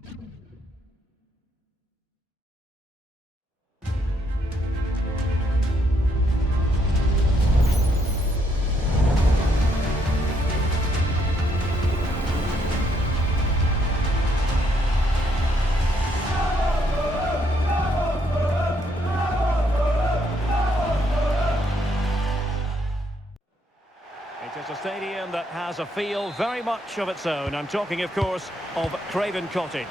It is a stadium that has a feel very much of its own. I'm talking, of course, of Craven Cottage.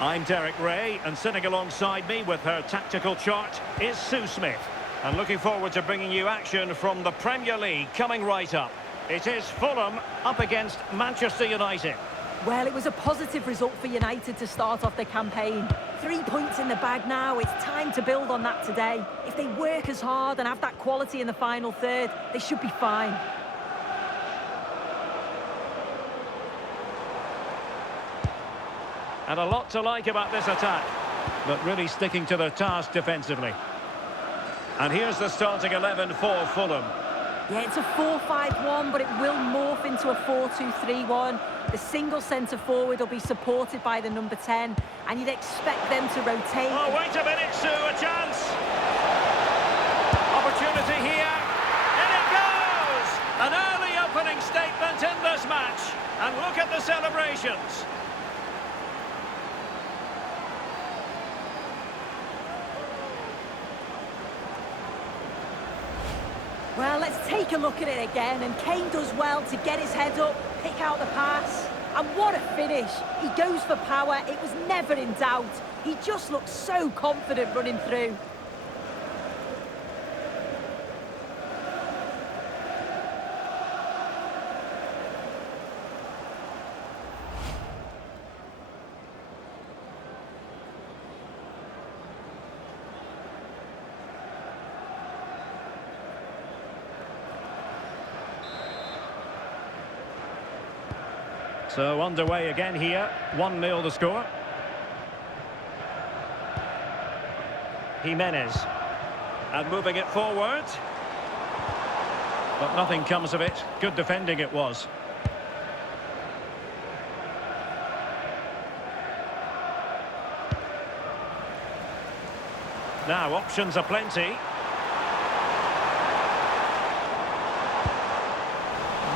I'm Derek Ray, and sitting alongside me with her tactical chart is Sue Smith. And looking forward to bringing you action from the Premier League coming right up. It is Fulham up against Manchester United. Well, it was a positive result for United to start off their campaign. 3 points in the bag now. It's time to build on that today. If they work as hard and have that quality in the final third, they should be fine. And a lot to like about this attack, but really sticking to their task defensively. And here's the starting 11 for Fulham. Yeah, it's a 4-5-1, but it will morph into a 4-2-3-1. The single centre-forward will be supported by the number 10, and you'd expect them to rotate. Oh, wait a minute, Sue, a chance! Opportunity here, and it goes! An early opening statement in this match, and look at the celebrations. Well, let's take a look at it again, and Kane does well to get his head up, pick out the pass, and what a finish. He goes for power, it was never in doubt. He just looks so confident running through. So underway again here, 1-0 the score. Jimenez, and moving it forward. But nothing comes of it. Good defending it was. Now options are plenty.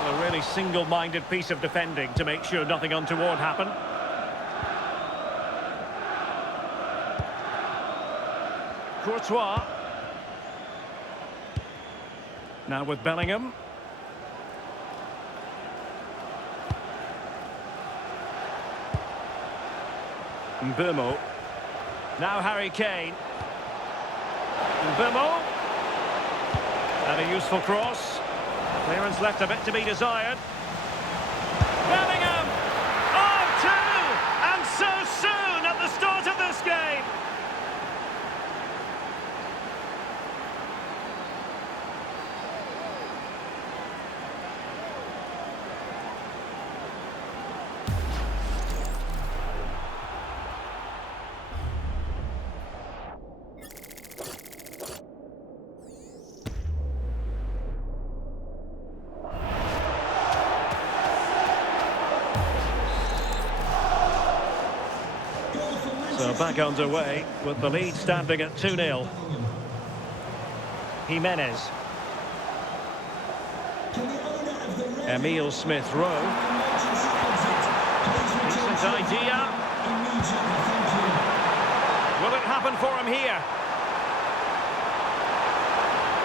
A really single-minded piece of defending to make sure nothing untoward happened. Courtois. Now with Bellingham. Mbeumo. Now Harry Kane. Mbeumo. And a useful cross. Clearance left a bit to be desired. Bellingham! Oh, two! And so soon at the start of this game! So back underway with the lead standing at 2-0. Jimenez. Emile Smith-Rowe. Decent idea. Will it happen for him here?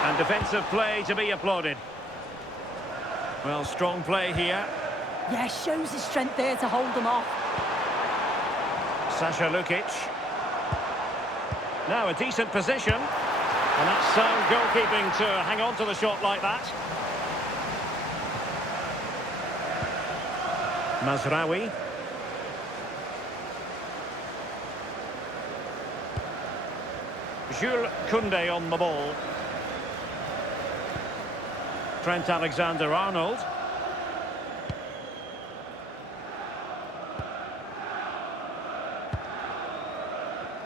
And defensive play to be applauded. Well, strong play here. Yeah, shows his strength there to hold them off. Sasha Lukic. Now a decent position. And that's sound goalkeeping to hang on to the shot like that. Mazraoui. Jules Koundé on the ball. Trent Alexander-Arnold.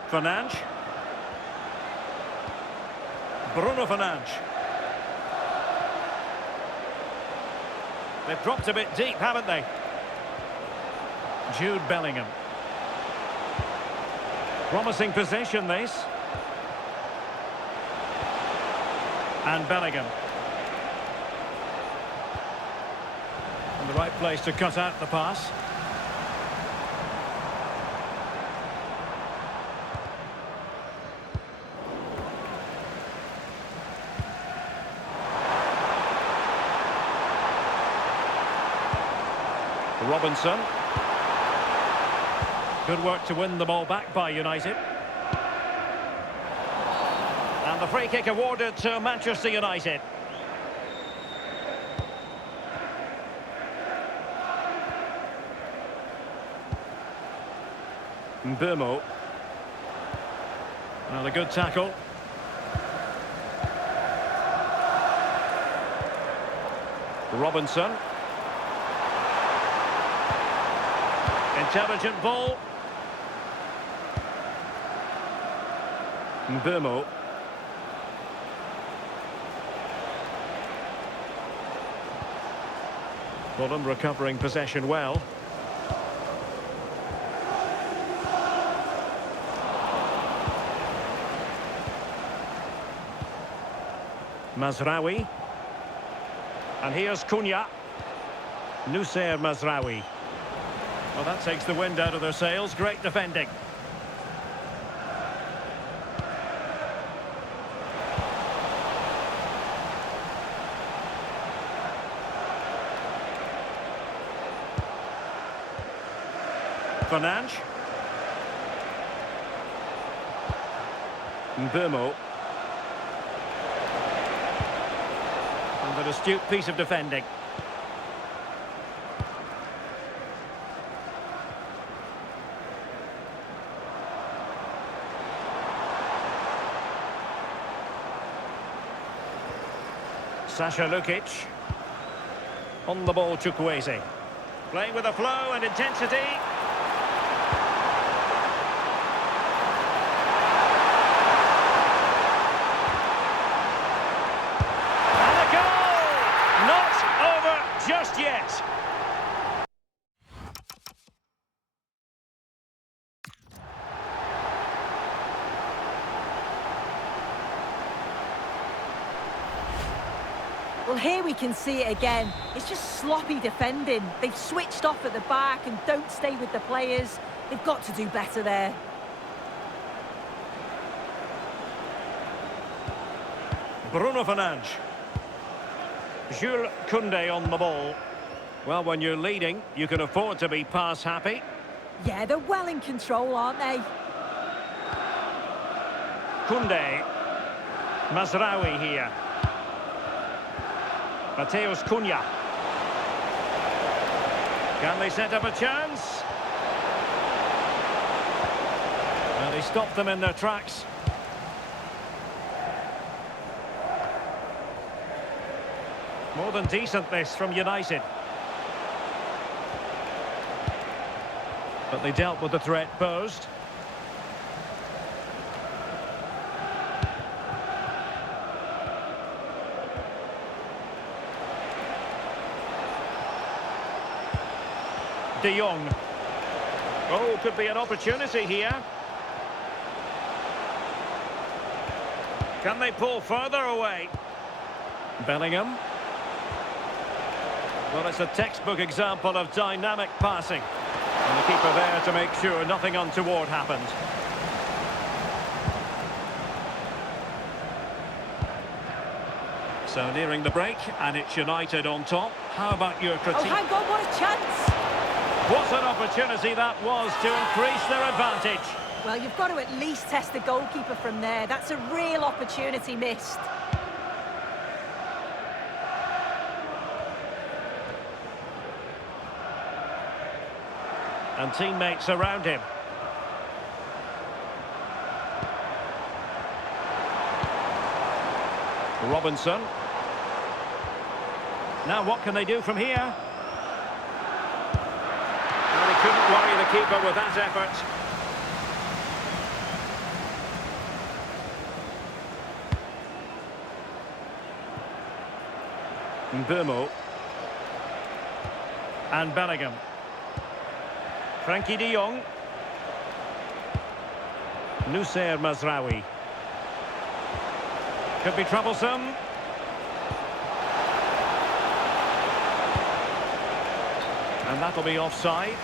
Fernandes. Bruno Fernandes. They've dropped a bit deep, haven't they? Jude Bellingham. Promising position, this. And Bellingham. In the right place to cut out the pass. Robinson. Good work to win the ball back by United. And the free kick awarded to Manchester United. Mbeumo. Another good tackle. Robinson. Intelligent ball. Mbeumo. Fulham recovering possession well. Mazraoui. And here's Cunha. Noussair Mazraoui. Well, that takes the wind out of their sails. Great defending. Fernandes. Mbeumo. And an astute piece of defending. Sasha Lukic. On the ball, Chukwueze. Playing with a flow and intensity. And a goal! Not over just yet. Well, here we can see it again. It's just sloppy defending. They've switched off at the back and don't stay with the players. They've got to do better there. Bruno Fernandes. Jules Koundé on the ball. Well, when you're leading, you can afford to be pass happy. Yeah, they're well in control, aren't they? Koundé. Mazraoui here. Mateus Cunha. Can they set up a chance? Well, they stopped them in their tracks. More than decent, this, from United. But they dealt with the threat posed. De Jong. Oh, could be an opportunity here. Can they pull further away? Bellingham. Well, it's a textbook example of dynamic passing. And the keeper there to make sure nothing untoward happened. So nearing the break, and it's United on top. How about your critique? Oh, hang on, what a chance! What an opportunity that was to increase their advantage. Well, you've got to at least test the goalkeeper from there. That's a real opportunity missed. And teammates around him. Robinson. Now what can they do from here? Well, he couldn't worry the keeper with that effort. Mbeumo. And Bellingham. Frankie de Jong. Nusayr Mazraoui. Could be troublesome. And that'll be offside.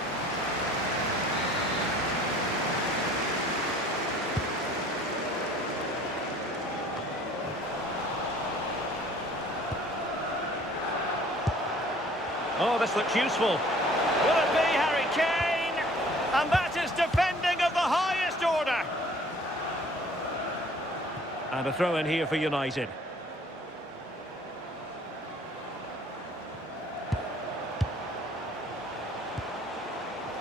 Oh, this looks useful. Will it be Harry Kane? And that is defending of the highest order. And a throw in here for United.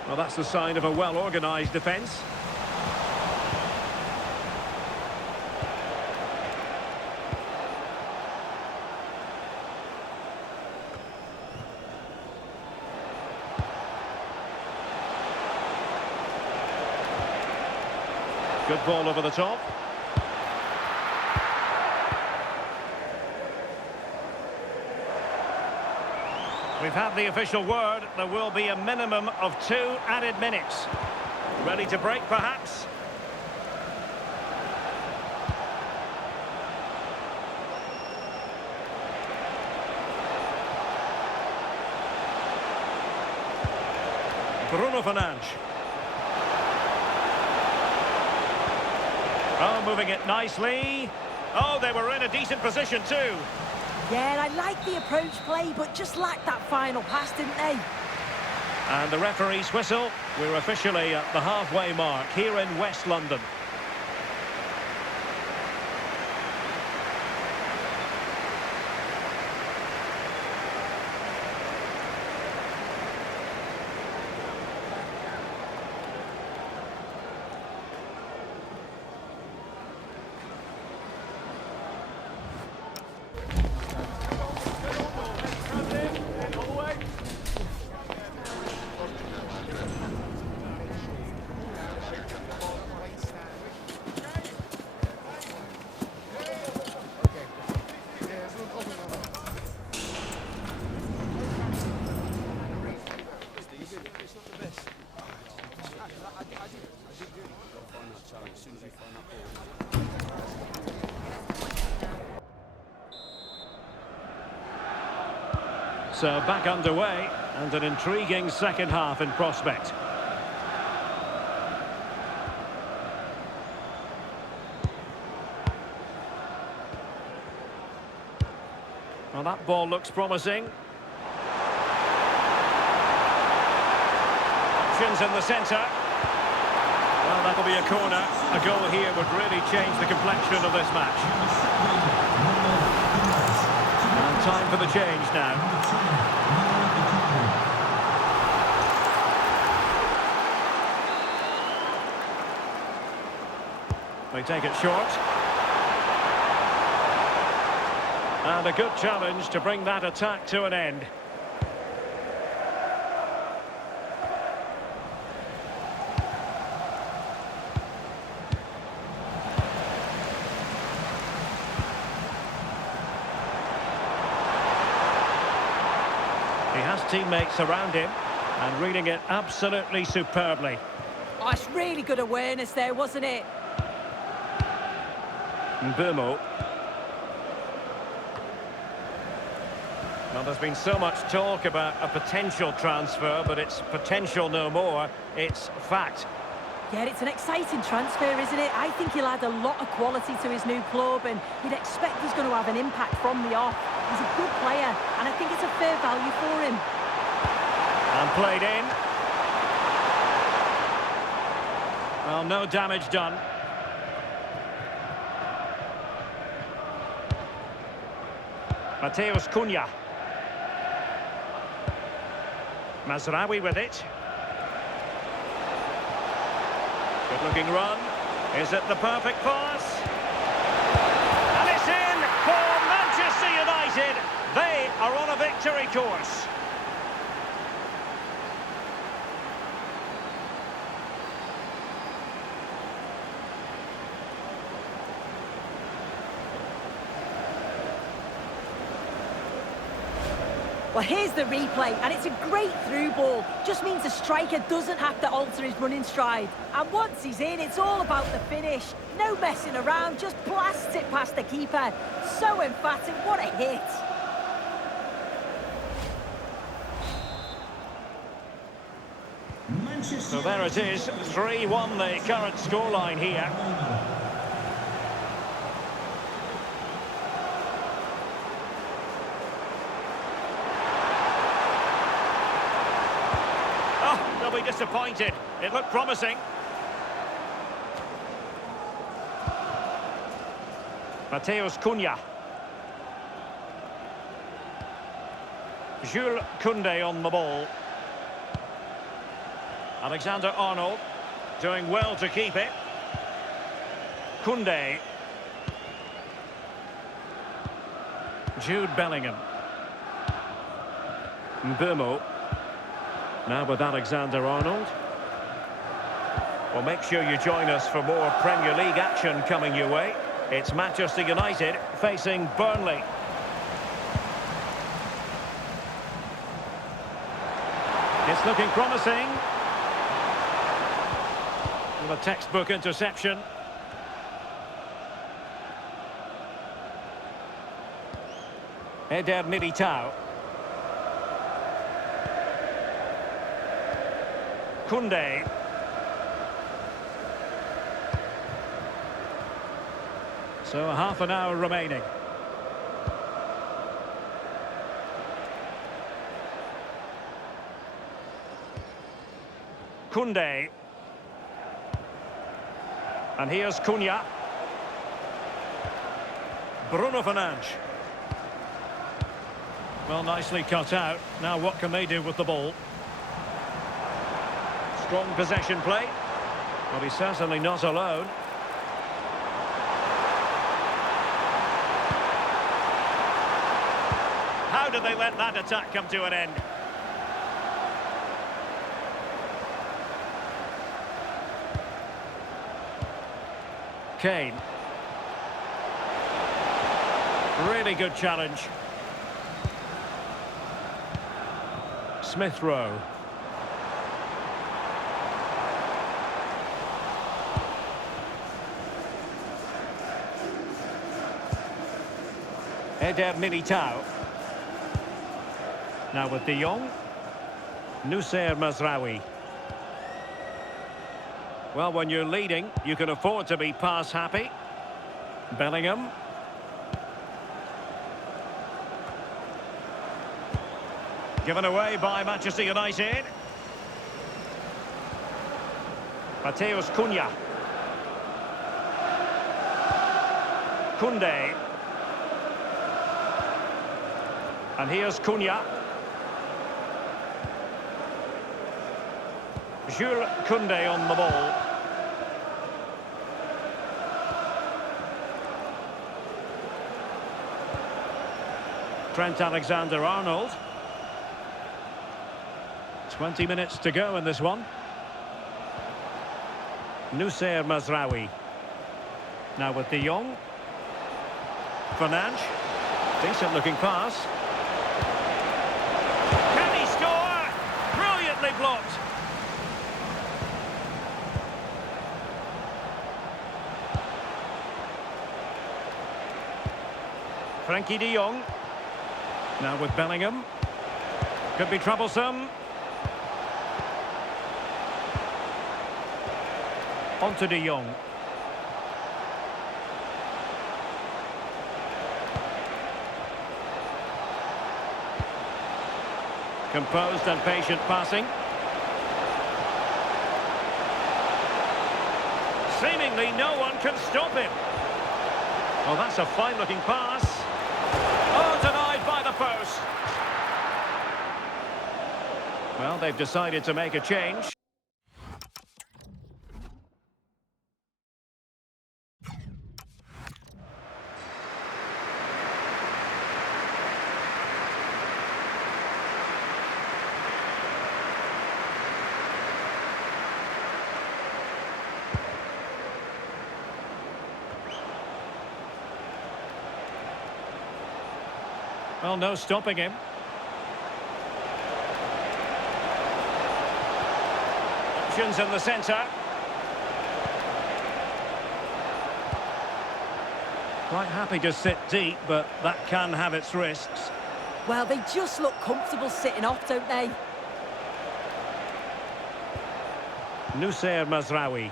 Well, that's the sign of a well-organised defence. Good ball over the top. We've had the official word. There will be a minimum of 2 added minutes. Ready to break, perhaps? Bruno Fernandes. Oh, moving it nicely. Oh, they were in a decent position too. Yeah, I like the approach play, but just lacked that final pass, didn't they? And the referee's whistle. We're officially at the halfway mark here in West London. So back underway, and an intriguing second half in prospect. Well, that ball looks promising. Options in the centre. Well, that'll be a corner. A goal here would really change the complexion of this match. And time for the change now. They take it short. And a good challenge to bring that attack to an end. He has teammates around him and reading it absolutely superbly. Oh, it's really good awareness there, wasn't it? Mbumo. Well, there's been so much talk about a potential transfer, but it's potential no more. It's fact. Yeah, it's an exciting transfer, isn't it? I think he'll add a lot of quality to his new club, and you'd expect he's going to have an impact from the off. He's a good player, and I think it's a fair value for him. And played in. Well, no damage done. Mateus Cunha. Mazraoui with it. Good looking run. Is it the perfect pass? And it's in for Manchester United. They are on a victory course. Well, here's the replay, and it's a great through ball. Just means the striker doesn't have to alter his running stride. And once he's in, it's all about the finish. No messing around, just blasts it past the keeper. So emphatic, what a hit. So there it is, 3-1 the current scoreline here. Oh, they'll be disappointed. It looked promising. Mateus Cunha. Jules Koundé on the ball. Alexander-Arnold doing well to keep it. Koundé. Jude Bellingham. Mbeumo. Now with Alexander-Arnold. Well, make sure you join us for more Premier League action coming your way. It's Manchester United facing Burnley. It's looking promising. With a textbook interception. Eder Militao. Koundé. So half an hour remaining. Koundé. And here's Cunha. Bruno Fernandes. Well, nicely cut out. Now what can they do with the ball? Strong possession play. Well, he's certainly not alone. How did they let that attack come to an end? Kane. Really good challenge. Smith Rowe. Eder Militao. Now with De Jong. Noussair Mazraoui. Well, when you're leading, you can afford to be pass happy. Bellingham. Given away by Manchester United. Mateus Cunha. Koundé. And here's Cunha. Jules Koundé on the ball. Trent Alexander-Arnold. 20 minutes to go in this one. Noussair Mazraoui. Now with De Jong. Fernandes. Decent looking pass. Can he score? Brilliantly blocked. Frankie de Jong. Now with Bellingham. Could be troublesome. On to de Jong. Composed and patient passing. Seemingly no one can stop him. Well, that's a fine-looking pass. Oh, denied by the post. Well, they've decided to make a change. Well, no stopping him. options in the centre. Quite happy to sit deep, but that can have its risks. Well, they just look comfortable sitting off, don't they? Nusayr Mazraoui.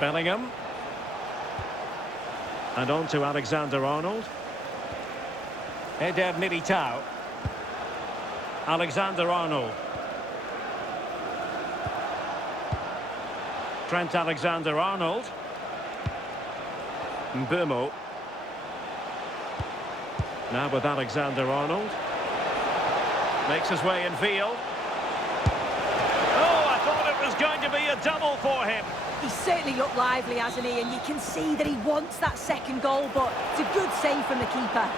Bellingham. And on to Alexander-Arnold. Eder Militao. Alexander-Arnold. Trent Alexander-Arnold. Mbeumo. Now with Alexander-Arnold. Makes his way in field. Oh, I thought it was going to be a double for him. He certainly looked lively, hasn't he? And you can see that he wants that second goal, but it's a good save from the keeper.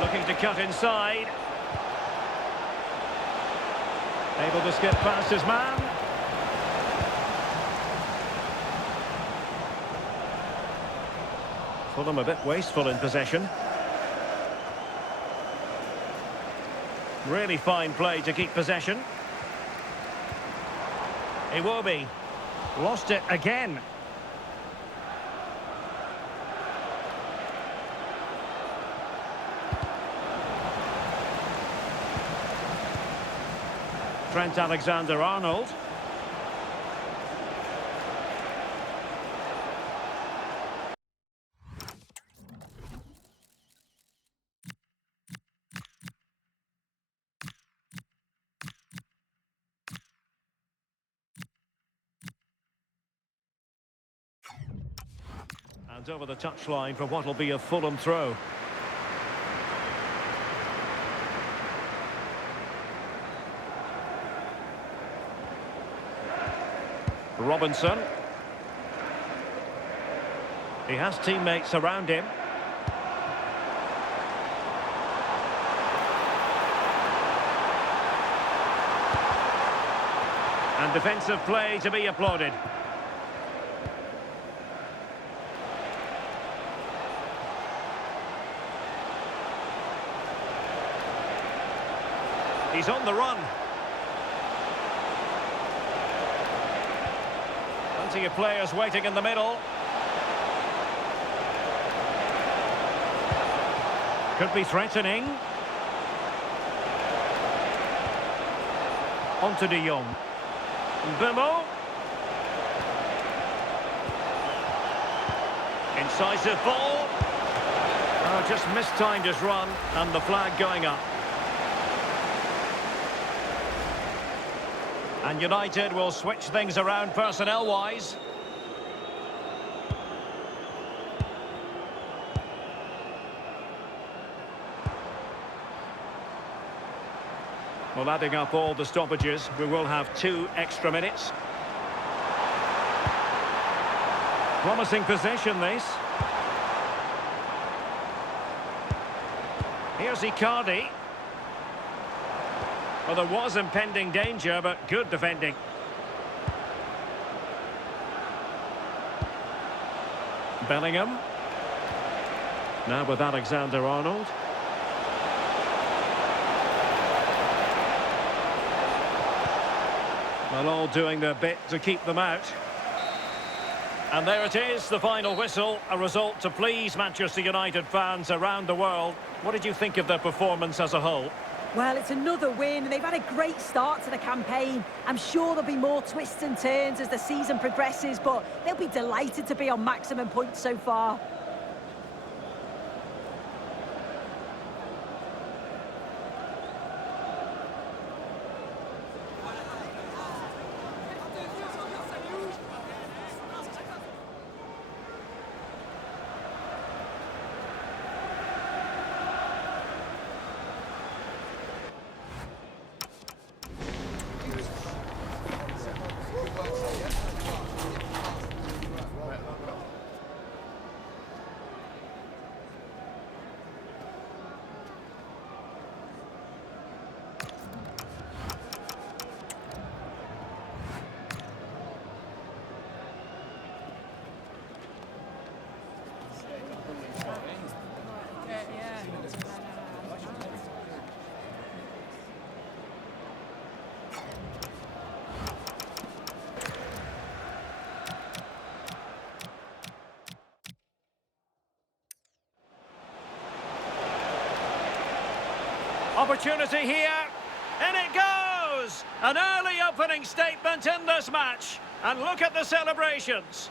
Looking to cut inside. Able to skip past his man. Fulham a bit wasteful in possession. Really fine play to keep possession. Iwobi lost it again. Trent Alexander-Arnold. And over the touchline for what will be a Fulham throw. Robinson. He has teammates around him. And defensive play to be applauded. He's on the run. Plenty of players waiting in the middle. Could be threatening. On to De Jong. Mbeumo. Incisive ball. Oh, just mistimed his run, and the flag going up. And United will switch things around personnel-wise. Well, adding up all the stoppages, we will have 2 extra minutes. Promising possession, this. Here's Icardi. Well, there was impending danger, but good defending. Bellingham. Now with Alexander-Arnold. Well, all doing their bit to keep them out. And there it is, the final whistle. A result to please Manchester United fans around the world. What did you think of their performance as a whole? Well, it's another win, and they've had a great start to the campaign. I'm sure there'll be more twists and turns as the season progresses, but they'll be delighted to be on maximum points so far. Opportunity here. In it goes! An early opening statement in this match. And look at the celebrations.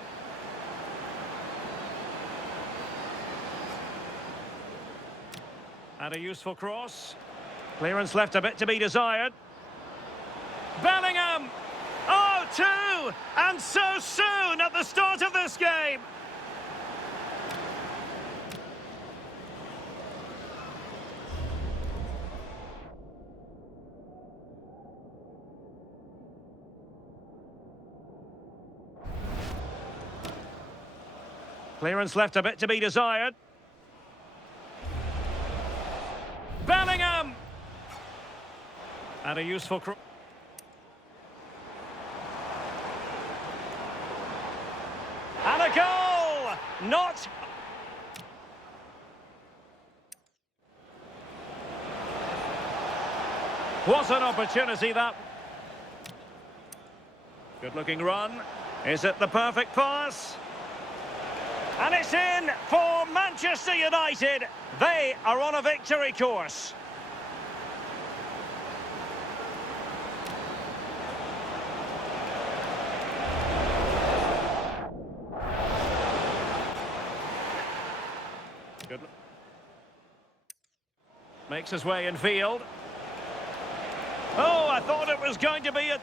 And a useful cross. Clearance left a bit to be desired. Bellingham! Oh, two! And so soon at the start of this game! Clearance left a bit to be desired. Bellingham! And a useful cross. And a goal! Not... What an opportunity that... Good-looking run. Is it the perfect pass? And it's in for Manchester United. They are on a victory course. Good. Makes his way in field. Oh, I thought it was going to be a...